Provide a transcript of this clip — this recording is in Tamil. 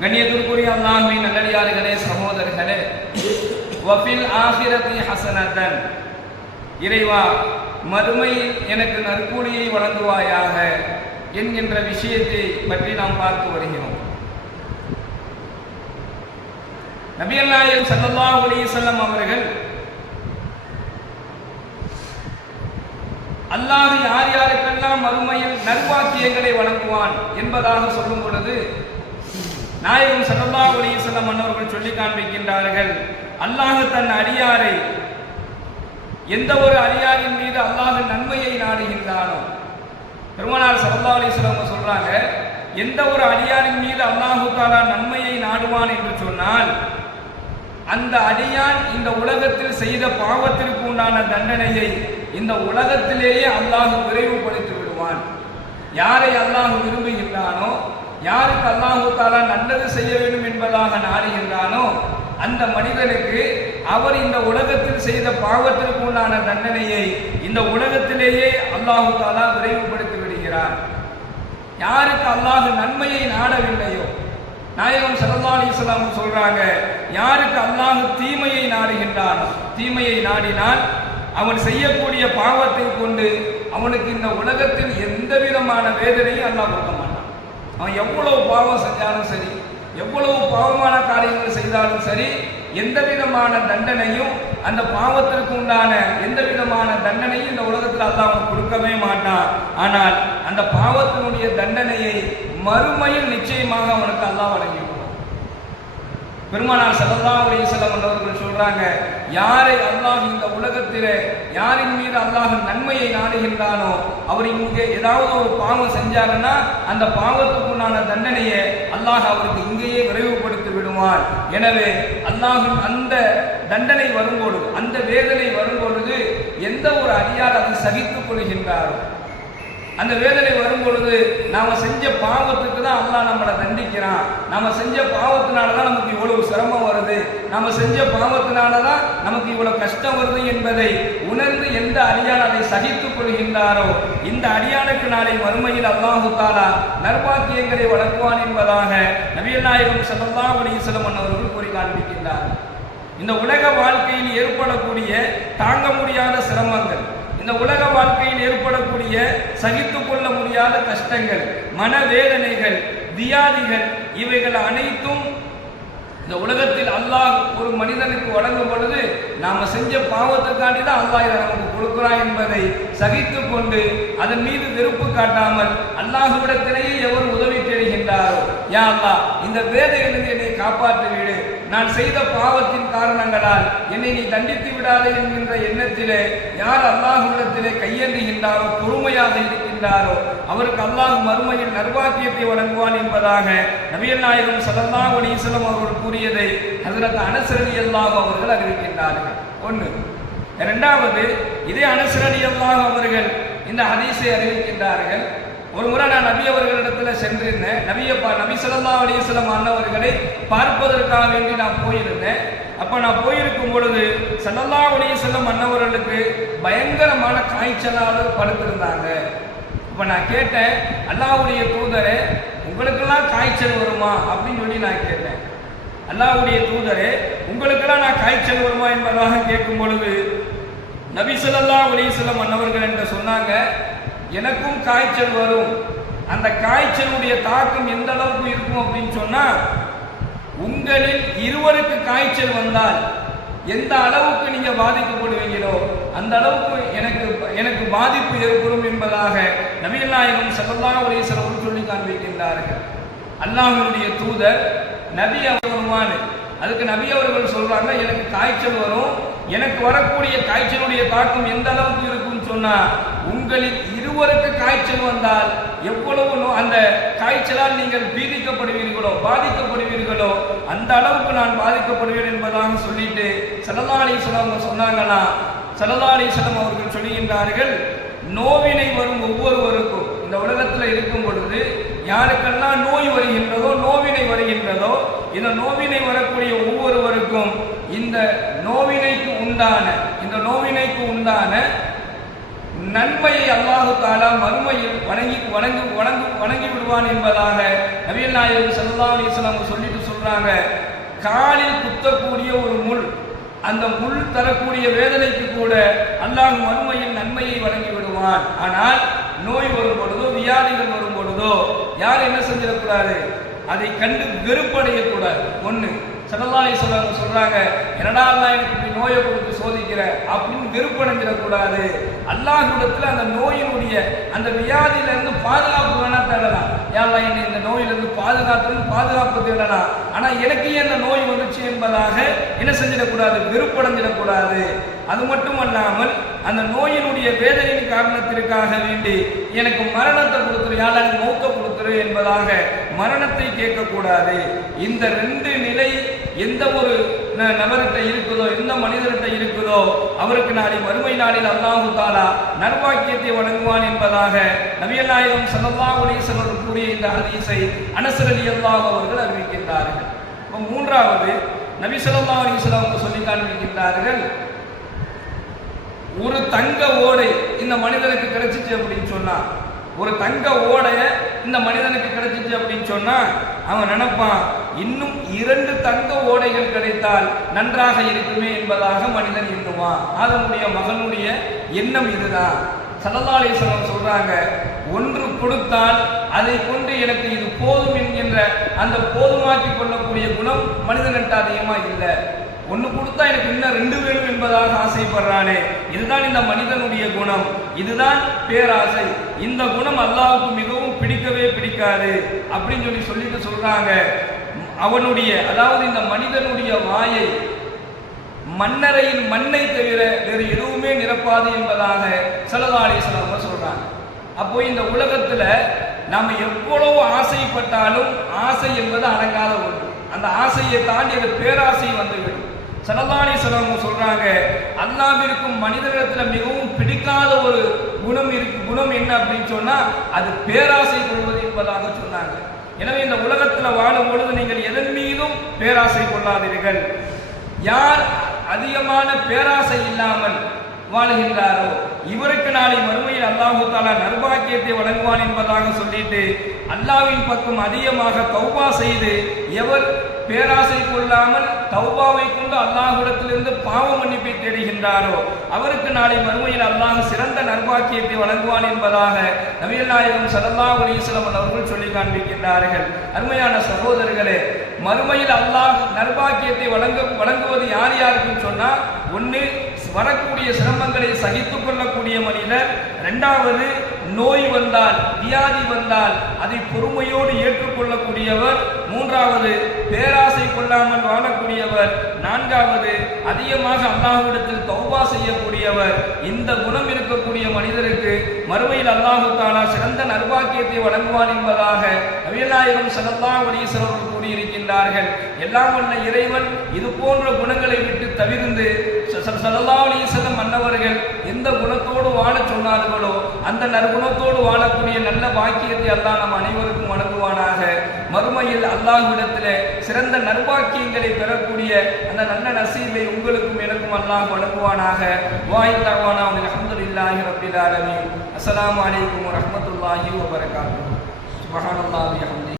கண்ணியத்திற்குரிய அல்லாஹ்வின் நல்லடியார்களே சகோதரர்களே வஃபில் ஆஹிரத்தி ஹசனத்தன் இறைவா மறுமையில் எனக்கு நற்கூலியை வழங்குவாயாக என்கின்ற விஷயத்தை பற்றி நாம் பார்த்து வருகிறோம். நபிகள் நாயகம் ஸல்லல்லாஹு அலைஹி அவர்கள் அல்லாஹ் யார் யாருக்கெல்லாம் மறுமையில் நற்பாக்கியங்களை வழங்குவான் என்பதாக சொல்லும் பொழுது நாயகம் ஸல்லல்லாஹு அலிசல்லம் மன்னர்கள் சொல்லி காண்பிக்கின்றார்கள். அல்லாஹ் தன் அடியாரை எந்த ஒரு அடியாரின் மீது அல்லாஹ் நன்மையை நாடுகின்றானோ பெருமானார் சல்லா அலைஹி சொல்றாங்க எந்த ஒரு அடியாரின் மீது அல்லாஹு தாலா நன்மையை நாடுவான் என்று சொன்னால் அந்த அடியான் இந்த உலகத்தில் செய்த பாவத்திற்கு உண்டான தண்டனையை இந்த உலகத்திலேயே அல்லாஹ் விரைவுபடுத்தி விடுவான். யாரை அல்லாஹ் விரும்புகின்றானோ யாருக்கு அல்லாஹு தாலா நல்லது செய்ய வேண்டும் என்பதாக நாடுகின்றானோ அந்த மனிதனுக்கு அவர் இந்த உலகத்தில் செய்த பாவத்திற்கு உண்டான தண்டனையை இந்த உலகத்திலேயே அல்லாஹு தாலா விரைவுபடுத்தி விடுகிறார். யாருக்கு அல்லாஹு நன்மையை நாடவில்லையோ நாயகம் ஸல்லல்லாஹு அலிஸ்லாம் சொல்றாங்க யாருக்கு அல்லாஹு தீமையை நாடுகின்றானோ தீமையை நாடினால் அவன் செய்யக்கூடிய பாவத்தை கொண்டு அவனுக்கு இந்த உலகத்தில் எந்த விதமான வேதனையும் அல்லாஹ் கொடுக்க அவன் எவ்வளவு பாவம் செஞ்சாலும் சரி எவ்வளவு பாவமான காரியங்கள் செய்தாலும் சரி எந்த விதமான தண்டனையும் அந்த பாவத்திற்கு உண்டான எந்த விதமான தண்டனையும் இந்த உலகத்தில் அல்லாஹ் அவனுக்கு கொடுக்கவே மாட்டான். ஆனால் அந்த பாவத்தினுடைய தண்டனையை மறுமையில் நிச்சயமாக அவனுக்கு அல்லா வழங்கிவிடும் பெருமானார் ஸல்லல்லாஹு அலைஹி செல்லம் அவர்கள் சொல்றாங்க யாரை அல்லாஹ் இந்த உலகத்தில் யாரின் மீது அல்லாஹ் நன்மையை நாடுகின்றானோ அவர் இங்கே ஏதாவது ஒரு பாவம் செஞ்சாருன்னா அந்த பாவத்துக்குண்டான தண்டனையை அல்லாஹ் அவருக்கு இங்கேயே விரைவுபடுத்தி விடுவான். எனவே அல்லாஹின் அந்த தண்டனை வரும்பொழுது அந்த வேதனை வரும்பொழுது எந்த ஒரு அடியார் அதை சகித்துக் கொள்கின்றாரோ அந்த வேதனை வரும் பொழுது நாம செஞ்ச பாவத்துக்கு தான் அல்லாஹ் நம்மளை தண்டிக்கிறான். நாம செஞ்ச பாவத்தினால தான் நமக்கு இவ்வளவு சிரமம் வருது. நாம செஞ்ச பாவத்தினால தான் நமக்கு இவ்வளவு கஷ்டம் வருது என்பதை உணர்ந்து எந்த அடியான் அதை சகித்துக் கொள்கின்றாரோ இந்த அடியானுக்கு நாளை மறுமையில் அல்லாஹு தாலா நற்பாக்கியங்களை வழங்குவான் என்பதாக நபிகள் நாயகம் ஸல்லல்லாஹு அலைஹி அவர்கள் கூறி காண்பிக்கின்றார் இந்த உலக வாழ்க்கையில் ஏற்படக்கூடிய தாங்க முடியாத சிரமங்கள் இந்த உலக வாழ்க்கையில் ஏற்படக்கூடிய சகித்துக் கொள்ள முடியாத கஷ்டங்கள் மனவேதனைகள் வியாதிகள் இவைகள் அனைத்தும் இந்த உலகத்தில் அல்லாஹ் ஒரு மனிதனுக்கு வழங்கும் பொழுது நாம செஞ்ச பாவத்துக்காண்டி தான் அல்லாஹ் இதை நமக்கு கொடுக்கிறான் என்பதை சகித்துக் கொண்டு அதன் மீது வெறுப்பு காட்டாமல் அல்லாஹுவிடத்திலேயே எவர் உதவி தேடுகின்றாரோ யா அல்லாஹ் இந்த வேதையிலிருந்து என்னை காப்பாற்றி விடு. நான் செய்த பாவத்தின் காரணங்களால் என்னை நீ தண்டித்து விடாதே என்கின்ற எண்ணத்திலே யார் அல்லாஹுள்ளத்திலே கையேந்துகின்றாரோ பொறுமையாக இருக்கின்றாரோ அவருக்கு அல்லாஹ் மறுமையில் நர்வாக்கியத்தை வழங்குவான் என்பதாக நபியல் நாயகம் ஸல்லல்லாஹு அலைஹி அவர்கள் கூறியதை ஹஜரத் அனஸ் அல்லாஹ் அவர்கள் அறிவிக்கின்றார்கள். ஒன்று. இரண்டாவது இதே அனஸ் அல்லாஹ் அவர்கள் இந்த ஹதீஸை அறிவிக்கின்றார்கள். ஒரு முறை நான் நபி அவர்களிடத்துல சென்றிருந்தேன். நபியப்பா நபி ஸல்லல்லாஹு அலைஹி வஸல்லம் அன்னவர்களை பார்ப்பதற்காக வேண்டி நான் போயிருந்தேன். அப்போ நான் போயிருக்கும் பொழுது ஸல்லல்லாஹு அலைஹி வஸல்லம் பயங்கரமான காய்ச்சலால படுத்திருந்தாங்க. இப்போ நான் கேட்டேன் அல்லாவுடைய தூதரே உங்களுக்கெல்லாம் காய்ச்சல் வருமா? அப்படின்னு சொல்லி நான் கேட்டேன். அல்லாவுடைய தூதரே உங்களுக்கெல்லாம் நான் காய்ச்சல் வருமா? என்பதாக கேட்கும் பொழுது நபி ஸல்லல்லாஹு அலைஹி வஸல்லம் என்று சொன்னாங்க எனக்கும் காய்ச்சல் வரும். அந்த காய்ச்சலுடைய தாக்கம் எந்த அளவுக்கு இருக்கும் அப்படின்னு சொன்னா உங்களில் இருவருக்கு காய்ச்சல் வந்தால் எந்த அளவுக்கு நீங்க பாதிக்கப்படுவீங்களோ அந்த அளவுக்கு எனக்கு எனக்கு பாதிப்பு ஏற்படும் என்பதாக நபிகள் நாயகம் ஸல்லல்லாஹு அலைஹி வஸல்லம் சொல்லி காண்பிக்கின்றார்கள். அல்லாஹனுடைய தூதர் நபி அவருமானு. அதுக்கு நபி அவர்கள் சொல்றாங்க எனக்கு காய்ச்சல் வரும். எனக்கு வரக்கூடிய காய்ச்சலுடைய தாக்கம் எந்த அளவுக்கு இருக்கும்னு சொன்னா உங்களின் ஒருவருக்கு காய்ச்சல் வந்தால் எவ்வளவு நோ- அந்த காய்ச்சலால் நீங்கள் பீதிக்கப்படுவீர்களோ பாதிக்கப்படுவீர்களோ அந்த அளவுக்கு நான் பாதிக்கப்படுவேன் என்பதாக சொல்லிட்டு ஸல்லல்லாஹு அவங்க சொன்னாங்கன்னா ஸல்லல்லாஹு அவர்கள் சொல்லுகின்றார்கள் நோவினை வரும் ஒவ்வொருவருக்கும். இந்த உலகத்தில் இருக்கும் பொழுது யாருக்கெல்லாம் நோய் வருகின்றதோ நோவினை வருகின்றதோ இந்த நோவினை வரக்கூடிய ஒவ்வொருவருக்கும் இந்த நோவினைக்கு உண்டான இந்த நோவினைக்கு உண்டான நன்மையை அல்லாஹு தாலா மறுமையில் வணங்கி வணங்கி வணங்கு வணங்கி விடுவான் என்பதாக நபிகள் நாயகம் ஸல்லல்லாஹு அலிஸ்லாம் சொல்லிட்டு சொல்றாங்க. காலில் குத்தக்கூடிய ஒரு முள் அந்த முள் தரக்கூடிய வேதனைக்கு கூட அல்லாஹ் மறுமையில் நன்மையை வழங்கி விடுவான். ஆனால் நோய் வரும் பொழுதோ வியாதிகள் வரும் பொழுதோ யார் என்ன செஞ்சிடக்கூடாது? அதை கண்டு வெறுப்படையக்கூடாது. ஒன்று சல்லல்லாஹி சொல்றாங்க சொல்றாங்க என்னடா அல்லாஹ் எனக்கு இப்படி நோயை கொடுத்து சோதிக்கிற? அப்படின்னு வெறுப்படைஞ்சிடக்கூடாது அல்லாஹ்விடத்துல அந்த நோயினுடைய அந்த வியாதியில இருந்து பாதுகாப்பு வேணா தேடலாம். யாரெல்லாம் என்னை இந்த நோயிலிருந்து பாதுகாத்து பாதுகாப்பு தேடலாம். ஆனா எனக்கு ஏன் இந்த நோய் வந்துச்சு என்பதாக என்ன செஞ்சிடக்கூடாது? வெறுப்படைஞ்சிடக்கூடாது அது மட்டும் அல்லாமல் அந்த நோயினுடைய வேதனையின் காரணத்திற்காக வேண்டி எனக்கு மரணத்தை கொடுத்துரு யாழ் எனக்கு மௌத்த கொடுத்துரு என்பதாக மரணத்தை கேட்கக்கூடாது. இந்த ரெண்டு நிலை எந்த ஒரு நபர்கிட்ட இருக்குதோ எந்த மனிதர்கிட்ட இருக்குதோ அவருக்கு நாளை மறுமை நாளில் அல்லாஹு தாலா நர்வாக்கியத்தை வழங்குவான் என்பதாக நவியநாயகம் நாயகம் ஸல்லல்லாஹு அலைஹி கூறிய இந்த ஹதீஸை அனசரலி அல்லாஹ் அவர்கள் அறிவிக்கின்றார்கள். இப்போ மூன்றாவது நபி ஸல்லல்லாஹு அலைஹி அவங்க சொல்லி காண்பிக்கின்றார்கள் ஒரு தங்க ஓடை இந்த மனிதனுக்கு கிடைச்சிச்சு அப்படின்னு சொன்னா ஒரு தங்க ஓடைய இந்த மனிதனுக்கு கிடைச்சிச்சு அப்படின்னு சொன்னா அவன் நினைப்பான் இன்னும் இரண்டு தங்க ஓடைகள் கிடைத்தால் நன்றாக இருக்குமே என்பதாக மனிதன் எண்ணுவான். அதனுடைய மகனுடைய எண்ணம் இதுதான். சல்லல்லாஹு சொல்றாங்க ஒன்று கொடுத்தால் அதை கொண்டு எனக்கு இது போதும் என்கின்ற அந்த போதுமாக்கி கொள்ளக்கூடிய குணம் மனிதன்கிட்ட அதிகமா இல்லை. ஒன்னு கொடுத்தா எனக்கு இன்னும் ரெண்டு வேணும் என்பதாக ஆசைப்படுறானே. இதுதான் இந்த மனிதனுடைய குணம். இதுதான் பேராசை. இந்த குணம் அல்லாவுக்கு மிகவும் பிடிக்கவே பிடிக்காது அப்படின்னு சொல்லி சொல்லிட்டு சொல்றாங்க. அவனுடைய அதாவது இந்த மனிதனுடைய வாயை மன்னரையின் மண்ணை தவிர வேறு எதுவுமே நிரப்பாது என்பதாக சல்லல்லாஹு சொல்றாங்க. அப்போ இந்த உலகத்துல நாம் எவ்வளவு ஆசைப்பட்டாலும் ஆசை என்பது அடங்காத ஒன்று. அந்த ஆசையை தாண்டி அது பேராசை வந்துவிடும். சல்லல்லாஹு அலைஹி சொல்றாங்க அல்லாஹ்விற்கும் மனிதர்களிடத்துல மிகவும் பிடிக்காத ஒரு குணம் இருக்கு குணம் என்ன? அப்படின்னு சொன்னா அது பேராசை கொள்வது என்பதாக சொன்னாங்க. எனவே இந்த உலகத்துல வாழும் பொழுது நீங்கள் எதன் மீதும் பேராசை கொள்ளாதீர்கள். யார் அதிகமான பேராசை இல்லாமல் வாழுகின்றாரோ? இவருக்கு நாளை மறுமையில் அல்லாஹு தாலா நர்பாக்கியத்தை வழங்குவான் என்பதாக சொல்லிட்டு அல்லாவின் பக்கம் அதிகமாக தௌபா செய்து எவர் பேராசை கொள்ளாமல் தௌபாவை கொண்டு அல்லாஹுடத்திலிருந்து பாவ மன்னிப்பை தேடுகின்றாரோ அவருக்கு நாளை மறுமையில் அல்லாஹ் சிறந்த நர்பாக்கியத்தை வழங்குவான் என்பதாக நபிகள் நாயகம் ஸல்லல்லாஹு அவர்கள் சொல்லி காண்பிக்கின்றார்கள். அருமையான சகோதரர்களே மறுமையில் அல்லாஹ் நர்பாக்கியத்தை வழங்க வழங்குவது யார் யாருக்குன்னு சொன்னால் ஒன்று வரக்கூடிய சிரமங்களை சகித்துக் கொள்ளக்கூடிய மனிதர். இரண்டாவது நோய் வந்தால் வியாதி வந்தால் அதை பொறுமையோடு ஏற்றுக்கொள்ளக்கூடியவர். மூன்றாவது பேராசை கொள்ளாமல் வாழக்கூடியவர். நான்காவது அதிகமாக அல்லாஹ்விடத்தில் தௌபா செய்யக்கூடியவர். இந்த குணம் இருக்கக்கூடிய மனிதருக்கு மறுமையில் அல்லாஹு தாலா சிறந்த நர்பாக்கியத்தை வழங்குவான் என்பதாக நபியநாயகம் ஸல்லல்லாஹு அலைஹி கூறியிருக்கிறார். கூறியிருக்கின்றார்கள் எல்லாம் வல்ல இறைவன் இது போன்ற குணங்களை விட்டு தவிர்ந்து ஸல்லல்லாஹு மன்னவர்கள் எந்த குணத்தோடு வாழச் சொன்னார்களோ அந்த நற்குணத்தோடு வாழக்கூடிய நல்ல பாக்கியத்தை அல்லாஹ் நம் அனைவருக்கும் வழங்குவானாக. மறுமையில் அல்லாஹ்விடத்தில் சிறந்த நற்பாக்கியங்களை பெறக்கூடிய அந்த நல்ல நசீவை உங்களுக்கும் எனக்கும் அல்லாஹ் வழங்குவானாக. வாய் தவானா அல்ஹம்துலில்லாஹி ரப்பில் ஆலமீன். அஸ்லாம் அலைக்கும் வரமத்துல்லாஹி வபரகாத்து சுப்ஹானல்லாஹி